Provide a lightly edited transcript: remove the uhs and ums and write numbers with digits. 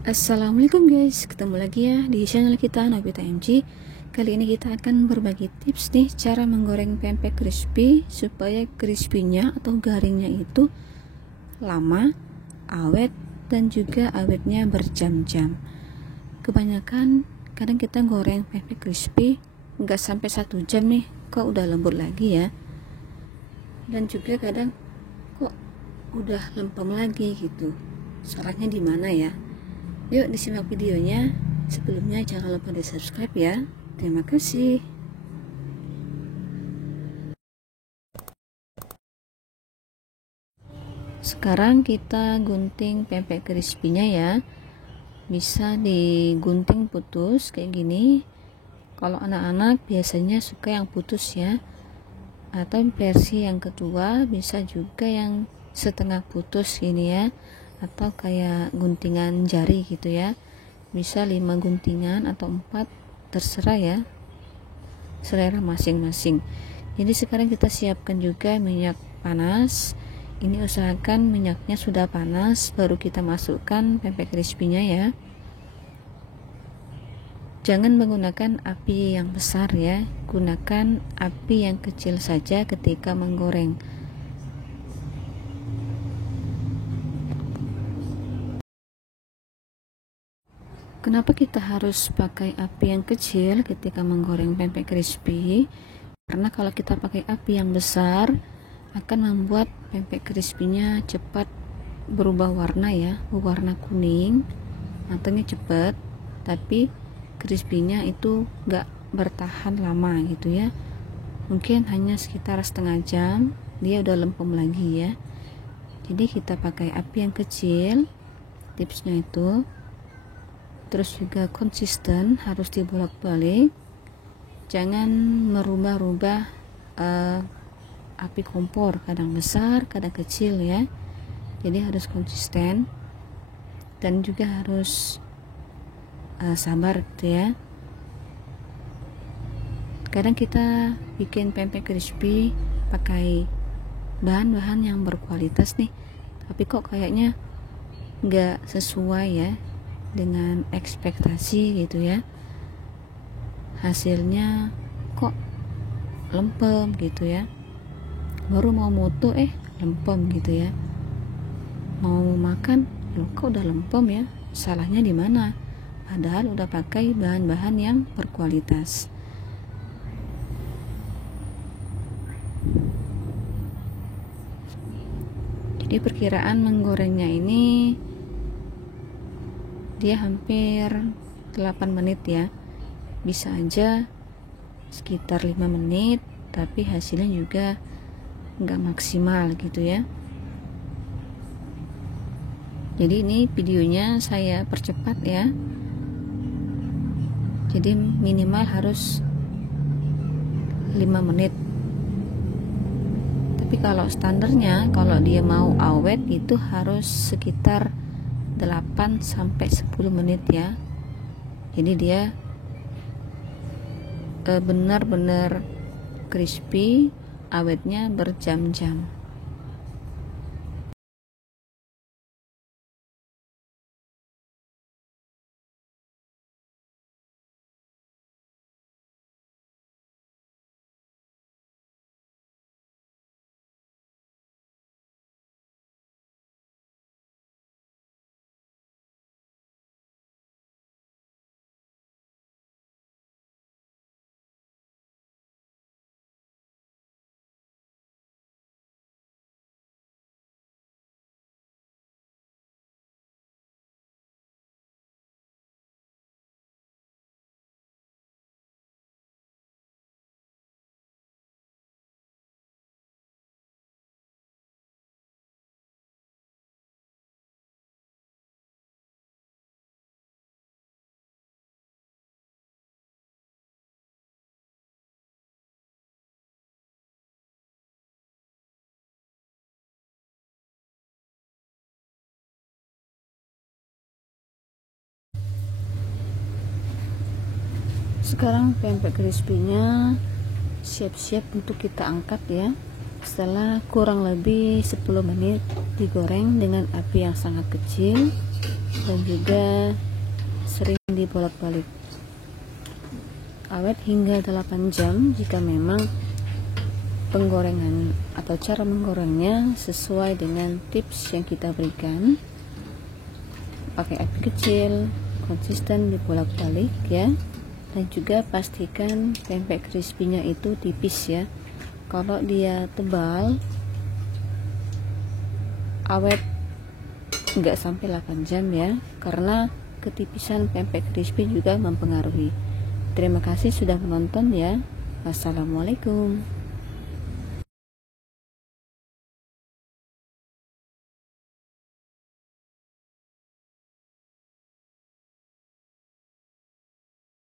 Assalamualaikum guys, ketemu lagi ya di channel kita Novita MG. Kali ini kita akan berbagi tips nih cara menggoreng pempek crispy supaya crispy-nya atau garingnya itu lama, awet, dan juga awetnya berjam-jam. Kebanyakan kadang kita goreng pempek crispy nggak sampai 1 jam nih, kok udah lembut lagi ya. Dan juga kadang kok udah lempem lagi gitu. Salahnya di mana ya? Yuk disimak videonya. Sebelumnya jangan lupa di subscribe ya. Terima kasih. Sekarang kita gunting pempek crispy-nya ya. Bisa digunting putus kayak gini. Kalau anak-anak biasanya suka yang putus ya. Atau versi yang kedua bisa juga yang setengah putus gini ya. Atau kayak guntingan jari gitu ya, bisa 5 guntingan atau 4, terserah ya, selera masing-masing. Jadi sekarang kita siapkan juga minyak panas. Ini usahakan minyaknya sudah panas baru kita masukkan pempek crispy-nya ya. Jangan menggunakan api yang besar ya, gunakan api yang kecil saja ketika menggoreng. Kenapa kita harus pakai api yang kecil ketika menggoreng pempek crispy? Karena kalau kita pakai api yang besar akan membuat pempek crispy-nya cepat berubah warna ya, berwarna kuning, matangnya cepat, tapi crispy-nya itu gak bertahan lama gitu ya. Mungkin hanya sekitar setengah jam dia udah lempem lagi ya. Jadi kita pakai api yang kecil, tipsnya itu. Terus juga konsisten, harus dibolak-balik, jangan merubah-rubah api kompor, kadang besar kadang kecil ya. Jadi harus konsisten dan juga harus sabar gitu ya. Kadang kita bikin pempek crispy pakai bahan-bahan yang berkualitas nih, tapi kok kayaknya nggak sesuai ya dengan ekspektasi gitu ya, hasilnya kok lempem gitu ya, baru mau moto lempem gitu ya, mau makan loh kok udah lempem ya, salahnya di mana? Padahal udah pakai bahan-bahan yang berkualitas. Jadi perkiraan menggorengnya ini dia hampir 8 menit ya, bisa aja sekitar 5 menit tapi hasilnya juga nggak maksimal gitu ya. Jadi ini videonya saya percepat ya, jadi minimal harus 5 menit, tapi kalau standarnya kalau dia mau awet itu harus sekitar 8 sampai 10 menit ya. Jadi dia benar-benar crispy, awetnya berjam-jam. Sekarang pempek crispy-nya siap-siap untuk kita angkat ya. Setelah kurang lebih 10 menit digoreng dengan api yang sangat kecil, dan juga sering dibolak-balik. Awet hingga 8 jam jika memang penggorengan atau cara menggorengnya sesuai dengan tips yang kita berikan. Pakai api kecil, konsisten dibolak-balik ya. Dan juga pastikan pempek crispy-nya itu tipis ya. Kalau dia tebal, awet nggak sampai 8 jam ya, karena ketipisan pempek crispy juga mempengaruhi. Terima kasih sudah menonton ya. Wassalamualaikum.